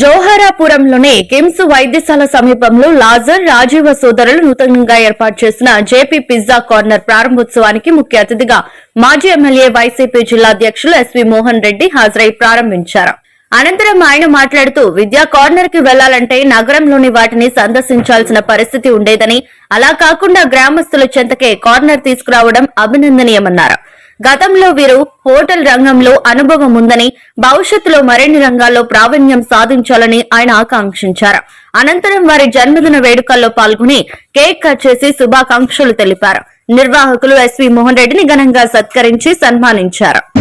జోహరాపురంలోనే కిమ్స్ వైద్యశాల సమీపంలో లాజర్ రాజీవ సోదరులు నూతనంగా ఏర్పాటు చేసిన జేపీ పిజ్జా కార్నర్ ప్రారంభోత్సవానికి ముఖ్య అతిథిగా మాజీ ఎమ్మెల్యే వైసీపీ జిల్లా అధ్యక్షులు ఎస్వి మోహన్ రెడ్డి హాజరై ప్రారంభించారు. అనంతరం ఆయన మాట్లాడుతూ విద్యా కార్నర్కి వెళ్ళాలంటే నగరంలోని వాటిని సందర్శించాల్సిన పరిస్థితి ఉండేదని అలా కాకుండా గ్రామస్తుల చెంతకే కార్నర్ తీసుకురావడం అభినందనీయమన్నారు. గతంలో వీరు హోటల్ రంగంలో అనుభవం ఉందని భవిష్యత్తులో మరిన్ని రంగాల్లో ప్రావీణ్యం సాధించాలని ఆయన ఆకాంక్షించారు. అనంతరం వారి జన్మదిన వేడుకల్లో పాల్గొని కేక్ కట్ చేసి శుభాకాంక్షలు తెలిపారు. నిర్వాహకులు ఎస్వి మోహన్ రెడ్డిని ఘనంగా సత్కరించి సన్మానించారు.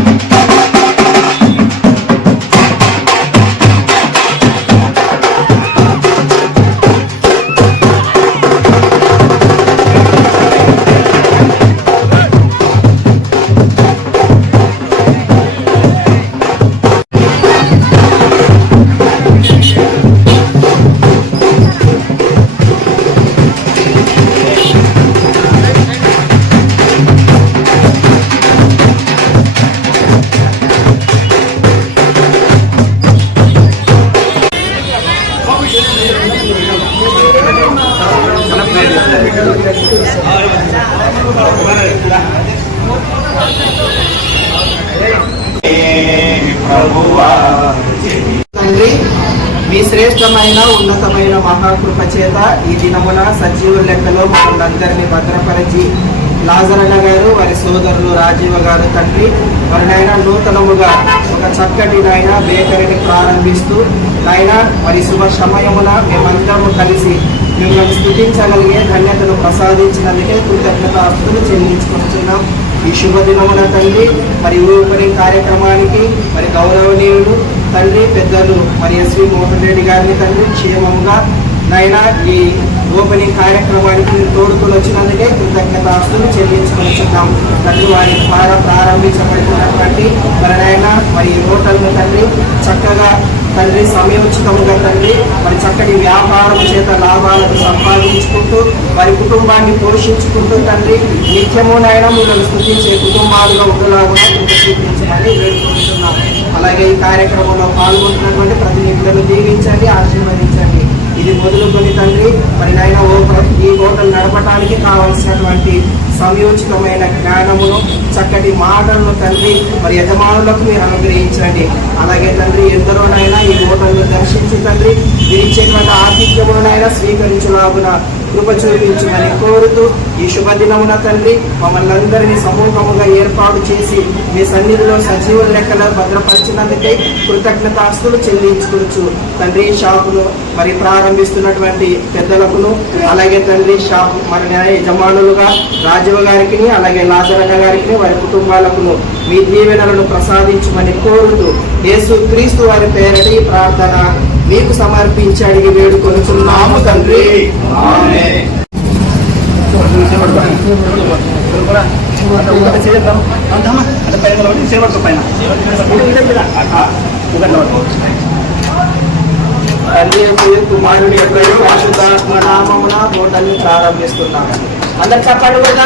తండ్రి మీ శ్రేష్టమైన ఉన్నతమైన మహాకృప చేత ఈ దినమున సజీవుల లెక్కలో మమ్మల్ని భద్రపరిచి లాజరన్న గారు వారి సోదరులు రాజీవ గారు తండ్రి మరి నాయన నూతనముగా ఒక చక్కటి నాయన బేకరీని ప్రారంభిస్తూ నాయన మరి శుభ సమయమున మేమందరము కలిసి మిమ్మల్ని స్థుతించగలిగే ధన్యతను ప్రసాదించినందుకే కృతజ్ఞత కృతజ్ఞతాస్తులు చెల్లించుకుంటున్నాం. ఈ శుభదినమున తండ్రి మరి ఓపెనింగ్ కార్యక్రమానికి మరి గౌరవనీయుడు తండ్రి పెద్దలు మరి ఎస్వి మోహన్ రెడ్డి గారిని తండ్రి క్షేమంగా నైనా ఈ ఓపెనింగ్ కార్యక్రమానికి మీరు తోడుకొని వచ్చినందుకే కృతజ్ఞతాస్తులు చెల్లించుకొనిచున్నాం తండ్రి వారి ద్వారా ప్రారంభించబడుతున్నటువంటి మరి నాయన మరి హోటల్ను తండ్రి చక్కగా తండ్రి సమయోచితముగా తండ్రి మరి చక్కటి వ్యాపారం చేత లాభాలను సంపాదించుకుంటూ వారి కుటుంబాన్ని పోషించుకుంటూ తండ్రి నిత్యము నాయన మిమ్మల్ని స్థుతించే కుటుంబాలుగా ఉండలాగా చూపించమని వేడుకుంటున్నాం అలాగే ఈ కార్యక్రమంలో పాల్గొంటున్నటువంటి ప్రతినిధులను దీవించండి ఆశీర్వదించండి. ఇది మొదలుకొని తండ్రి మరి నాయన ఓ ఈ హోటల్ నడపడానికి కావలసినటువంటి సమయోచితమైన జ్ఞానమును చక్కటి మాటలను తండ్రి మరి యజమానులకు మీరు అనుగ్రహించండి. అలాగే తండ్రి ఎందరోనైనా ఈ హోటల్ను దర్శించి తండ్రి ఇచ్చేటువంటి ఆతిథ్యములనైనా స్వీకరించలాగున కృప చూపించమని కోరుతూ ఈ శుభదినమున తండ్రి మమ్మల్ని అందరినీ సమూహముగా ఏర్పాటు చేసి మీ సన్నిధిలో సజీవ లెక్కలో భద్రపరిచినందుకే కృతజ్ఞతాస్తులు చెల్లించుకోవచ్చు తండ్రి షాపును మరి ప్రారంభిస్తున్నటువంటి పెద్దలకును అలాగే తండ్రి షాప్ మరి న్యాయ యజమానులుగా రాజీవ్ గారికి అలాగే లాజరన్న గారికి వారి కుటుంబాలకును మీ దీవెనలను ప్రసాదించమని కోరుతూ యేసు క్రీస్తు వారి పేరటి ప్రార్థన మీకు సమర్పించి అడిగి వేడుకొనుచున్నాము తండ్రి. తండ్రి యొక్క కుమారుడి యొక్క పరిశుద్ధాత్మ నామమున హోటల్ని ప్రారంభిస్తున్నాము. అందరు చెప్పండి కూడా.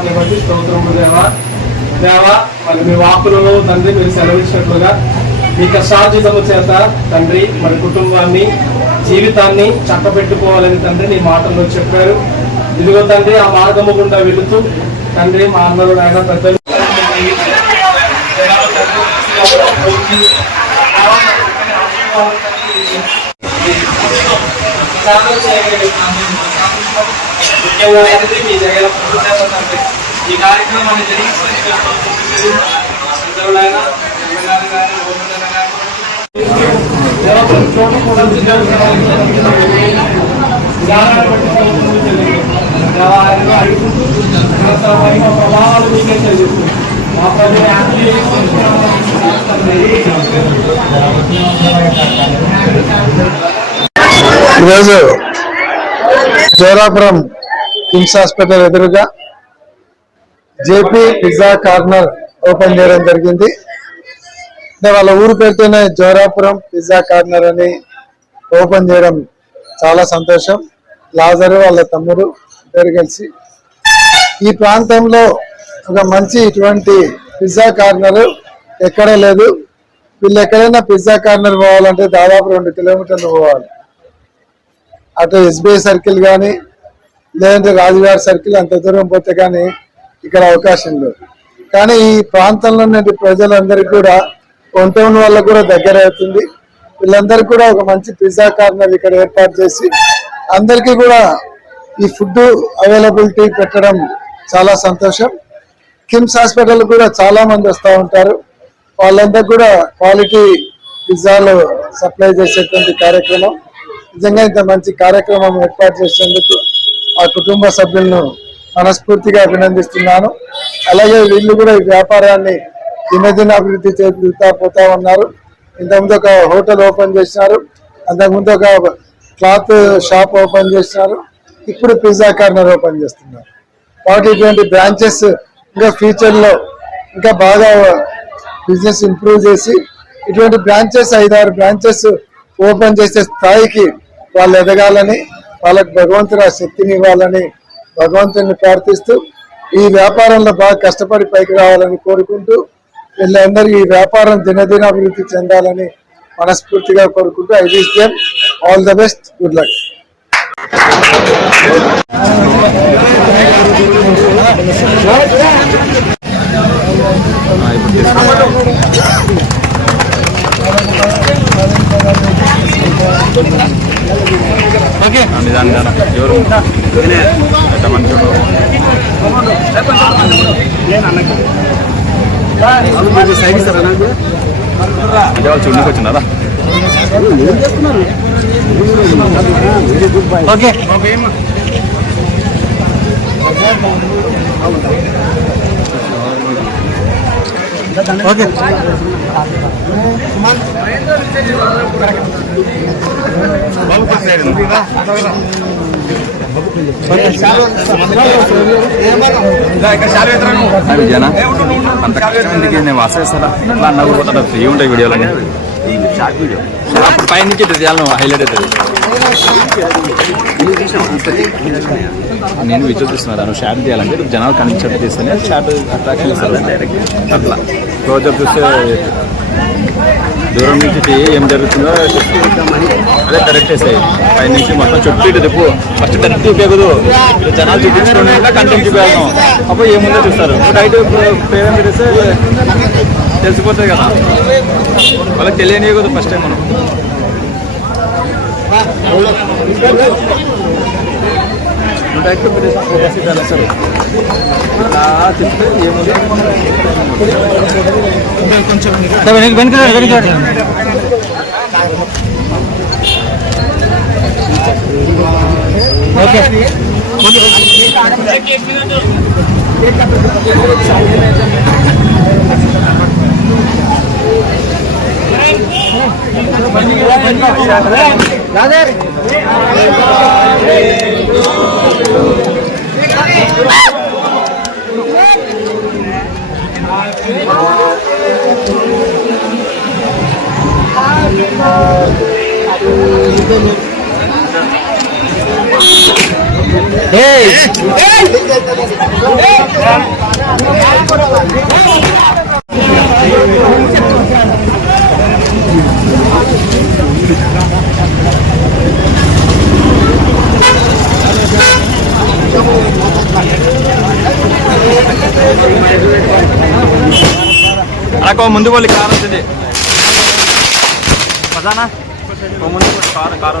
నామాన్ని బట్టి స్తోత్రము దేవా. దేవా మరి మీ వాకులలో తండ్రి మీరు సెలవిచ్చినట్లుగా మీ కష్టార్జితము చేత తండ్రి మరి కుటుంబాన్ని జీవితాన్ని చక్కబెట్టుకోవాలని తండ్రి నీ మాటల్లో చెప్పారు. ఇదిగో తండ్రి ఆ మార్గము గుండా వెళుతూ తండ్రి మా అందరూ ఆయన పెద్దలు. సాధన చేయగలుగుతున్నాము ముఖ్యంగా మీ దగ్గర ఈ కార్యక్రమాన్ని ప్రభావాలు మీకే మా ఈరోజు జోరాపురం కిమ్స్ హాస్పిటల్ ఎదురుగా జేపీ పిజ్జా కార్నర్ ఓపెన్ చేయడం జరిగింది. అంటే వాళ్ళ ఊరు పేరుతోనే జోరాపురం పిజ్జా కార్నర్ అని ఓపెన్ చేయడం చాలా సంతోషం. లాజరు వాళ్ళ తమ్ముడు ఇద్దరు కలిసి. ఈ ప్రాంతంలో ఒక మంచి ఇటువంటి పిజ్జా కార్నర్ ఎక్కడ లేదు. వీళ్ళు ఎక్కడైనా పిజ్జా కార్నర్ పోవాలంటే దాదాపు రెండు కిలోమీటర్లు పోవాలి. అటు ఎస్బీఐ సర్కిల్ కానీ లేదంటే రాజుగారి సర్కిల్ అంత దూరం పోతే కానీ ఇక్కడ అవకాశం లేదు. కానీ ఈ ప్రాంతంలో ఉన్న ప్రజలందరికీ కూడా వంటౌన్ వాళ్ళకు కూడా దగ్గర అవుతుంది. వీళ్ళందరికీ కూడా ఒక మంచి పిజ్జా కార్నర్ ఇక్కడ ఏర్పాటు చేసి అందరికీ కూడా ఈ ఫుడ్ అవైలబిలిటీ పెట్టడం చాలా సంతోషం. కిమ్స్ హాస్పిటల్ కూడా చాలా మంది వస్తూ ఉంటారు. వాళ్ళందరూ కూడా క్వాలిటీ పిజ్జాలు సప్లై చేసేటువంటి కార్యక్రమం. నిజంగా ఇంత మంచి కార్యక్రమం ఏర్పాటు చేసేందుకు ఆ కుటుంబ సభ్యులను మనస్ఫూర్తిగా అభినందిస్తున్నాను. అలాగే వీళ్ళు కూడా ఈ వ్యాపారాన్ని దినదిన అభివృద్ధి చేస్తూ పోతా ఉన్నారు. ఇంతకుముందు ఒక హోటల్ ఓపెన్ చేసినారు. అంతకుముందు ఒక క్లాత్ షాప్ ఓపెన్ చేసినారు. ఇప్పుడు పిజ్జా కార్నర్ ఓపెన్ చేస్తున్నారు. కాబట్టి ఇటువంటి బ్రాంచెస్ ఇంకా ఫ్యూచర్లో ఇంకా బాగా బిజినెస్ ఇంప్రూవ్ చేసి ఇటువంటి బ్రాంచెస్ ఐదారు బ్రాంచెస్ ఓపెన్ చేసే స్థాయికి వాళ్ళు ఎదగాలని వాళ్ళకి భగవంతుడు ఆ శక్తిని ఇవ్వాలని భగవంతుని ప్రార్థిస్తూ ఈ వ్యాపారంలో బాగా కష్టపడి పైకి రావాలని కోరుకుంటూ వీళ్ళందరూ ఈ వ్యాపారం దినదిన అభివృద్ధి చెందాలని మనస్ఫూర్తిగా కోరుకుంటూ I wish them all the best. Good luck. నిదానం ఎవరు? ఎంత మంచి అంటే వాళ్ళు చూడడానికి వచ్చినారా ఓకే. ఓకే. విజయనా అంత కష్టం ఎందుకు నేను వాసేస్తారా? ఇట్లా అన్న కూడా ఫ్రీ ఉంటాయి వీడియోలన్నీ. Short video. అప్పుడు పైన నుంచి ఇటు తీయాలి హైలైట్ అవుతుంది నేను విజువల్ తీస్తున్నాను. షార్ట్ తీయాలంటే ఇప్పుడు జనాలు కనిపించేట్టు తీస్తేనే షార్ట్ అట్రాక్షన్ ఇస్తారు డైరెక్ట్ అట్లా. క్లోజప్ చూస్తే దూరం నుంచి ఏం జరుగుతుందో. అదే డైరెక్ట్ వేసాయి పై నుంచి మొత్తం చుట్టూ ఇటు తిప్పు. ఫస్ట్ డైరెక్ట్ చూపించదు జనాలు చూపించడం కంటెంట్ చూపించాం అప్పుడు ఏముందో చూస్తారు. డైట్ పేరెంట్ తెలిస్తే తెలిసిపోతుంది కదా. వాళ్ళకి తెలియనియకూడదు ఫస్ట్ టైం మనం. నువ్వు డైరెక్ట్ పెట్టేసి ఫోకస్ ఇవ్వాలి సార్ ఇలా తిప్పితే ఏముందో Radhe Hey! Hey! hey. అలా ముందు వాళ్ళు కారు వచ్చింది. పదానా ముందు కారు కారు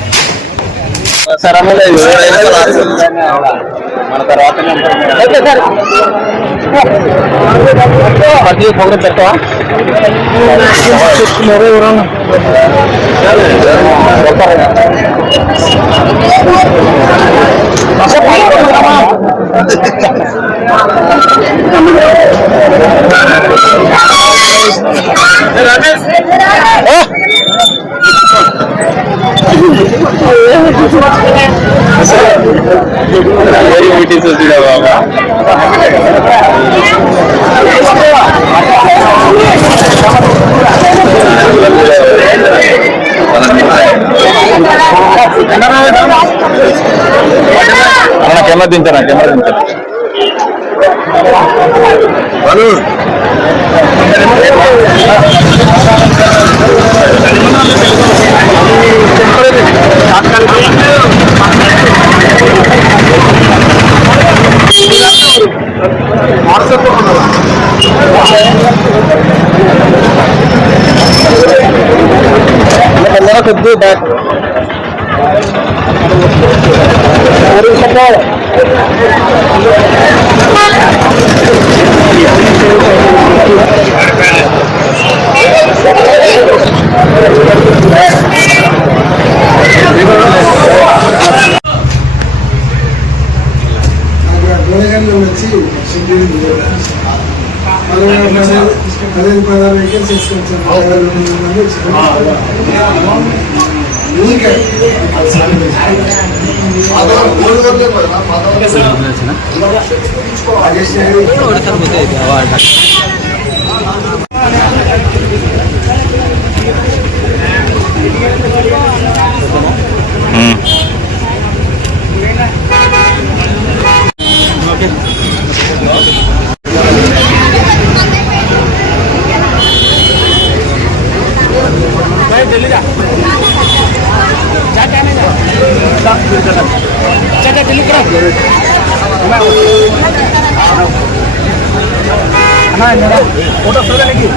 మన తర్వాత ప్రతి పెట్టవా వెరీ మీటింగ్స్ వచ్చినా బాబా అన్న కెమెరా దించారా కెమెరా దించారు. पंद्रह कर दो बैग Thank you. షెడ్యూల్ పదహైదు పదహారు వెహికల్స్ తీసుకొచ్చాను হ্যাঁ, ওটা নাকি?